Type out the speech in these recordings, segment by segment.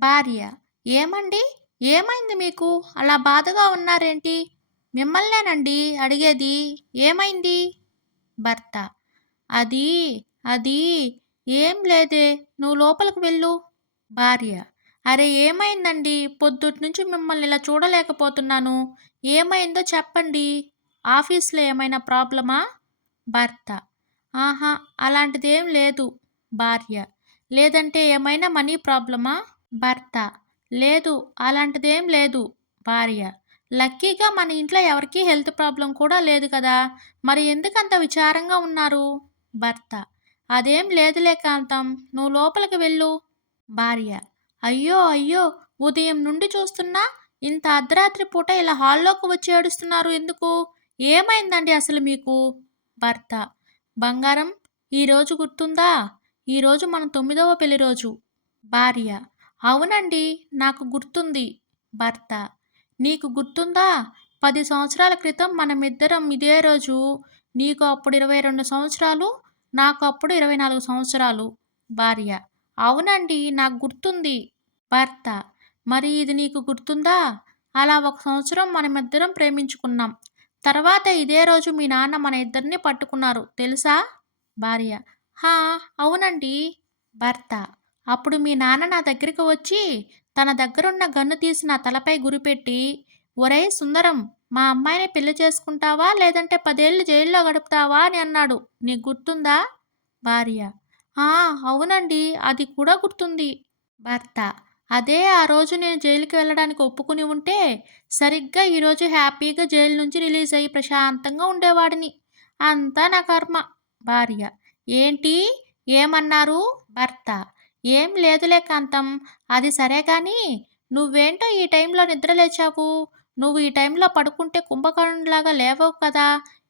భార్య: ఏమండి? ఏమైంది మీకు? అలా బాధగా ఉన్నారేంటి? మిమ్మల్నేనండి అడిగేది. ఏమైంది? భర్త: అది, అది ఏం లేదే. నువ్వు లోపలికి వెళ్ళు. భార్య: అరె ఏమైందండి? పొద్దుట్నుంచి మిమ్మల్ని ఇలా చూడలేకపోతున్నాను. ఏమైందో చెప్పండి. ఆఫీస్‌లో ఏమైనా ప్రాబ్లమా? భర్త: ఆహా! అలాంటిదేం లేదు. భార్య: లేదంటే ఏమైనా మనీ ప్రాబ్లమా? భర్త: లేదు. అలాంటిదేం లేదు. భార్య: లక్కీగా మన ఇంట్లో ఎవరికీ హెల్త్ ప్రాబ్లమ్ కూడా లేదు కదా! మరి ఎందుకంత విచారంగా ఉన్నారు? భర్త: అదేం లేదులే కాంతం. నువ్వు లోపలికి వెళ్ళు. భార్య: అయ్యో! అయ్యో! ఉదయం నుండి చూస్తున్నా ఇంత అర్ధరాత్రి పూట ఇలా హాల్లోకి వచ్చి ఏడుస్తున్నారు ఎందుకు? ఏమైందండి అసలు మీకు? భర్త: బంగారం, ఈరోజు గుర్తుందా? ఈరోజు మన 9వ పెళ్లి రోజు. భార్య: అవునండి, నాకు గుర్తుంది. భర్త: నీకు గుర్తుందా? 10 సంవత్సరాల క్రితం మనమిద్దరం ఇదే రోజు, నీకు అప్పుడు 22 సంవత్సరాలు, నాకు అప్పుడు 24 సంవత్సరాలు. భార్య: అవునండి, నాకు గుర్తుంది. భర్త: మరి ఇది నీకు గుర్తుందా? అలా ఒక సంవత్సరం మనమిద్దరం ప్రేమించుకున్నాం. తర్వాత ఇదే రోజు మీ నాన్న మన ఇద్దరిని పట్టుకున్నారు తెలుసా? భార్య: హా! అవునండి. భర్త: అప్పుడు మీ నాన్న నా దగ్గరికి వచ్చి తన దగ్గరున్న గన్ను తీసి నా తలపై గురిపెట్టి, ఒరేయ్ సుందరం, మా అమ్మాయిని పెళ్లి చేసుకుంటావా లేదంటే 10 ఏళ్ళు జైల్లో గడుపుతావా అని అన్నాడు. నీకు గుర్తుందా? భార్య: ఆ! అవునండి, అది కూడా గుర్తుంది. భర్త: అదే ఆ రోజు నేను జైలుకి వెళ్ళడానికి ఒప్పుకుని ఉంటే, సరిగ్గా ఈరోజు హ్యాపీగా జైలు నుంచి రిలీజ్ అయ్యి ప్రశాంతంగా ఉండేవాడిని. అంతా నా కర్మ. భార్య: ఏంటి? ఏమన్నారు? భర్త: ఏం లేదులే కాంతం. అది సరే గాని, నువ్వేంటో ఈ టైంలో నిద్ర లేచావు? నువ్వు ఈ టైంలో పడుకుంటే కుంభకర్ణుడిలాగా లేవవు కదా!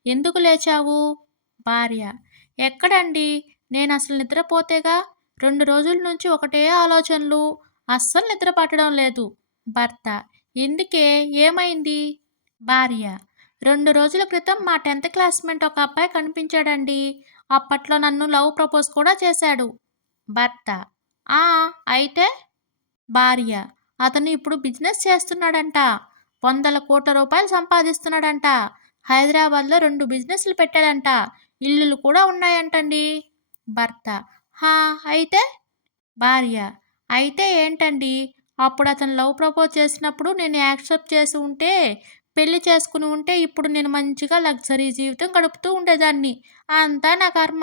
ఎందుకు లేచావు? భార్య: ఎక్కడండి? నేనసలు నిద్రపోతేగా. 2 రోజుల నుంచి ఒకటే ఆలోచనలు. అస్సలు నిద్ర పట్టడం లేదు. భర్త: ఎందుకే? ఏమైంది? భార్య: 2 రోజుల క్రితం మా 10థ్ క్లాస్‌మేట్ ఒక అబ్బాయి కనిపించాడండి. అప్పట్లో నన్ను లవ్ ప్రపోజ్ కూడా చేశాడు. భర్త: ఆ! అయితే? భార్య: అతను ఇప్పుడు బిజినెస్ చేస్తున్నాడంట. వందల కోట్ల రూపాయలు సంపాదిస్తున్నాడంట. హైదరాబాద్‌లో 2 బిజినెస్‌లు పెట్టాడంట. ఇల్లులు కూడా ఉన్నాయంటండి. భర్త: హా! అయితే? భార్య: అయితే ఏంటండి? అప్పుడు అతను లవ్ ప్రపోజ్ చేసినప్పుడు నేను యాక్సెప్ట్ చేసి ఉంటే, పెళ్లి చేసుకుని ఉంటే ఇప్పుడు నేను మంచిగా లగ్జరీ జీవితం గడుపుతూ ఉండేదాన్ని. అంతా నా కర్మ.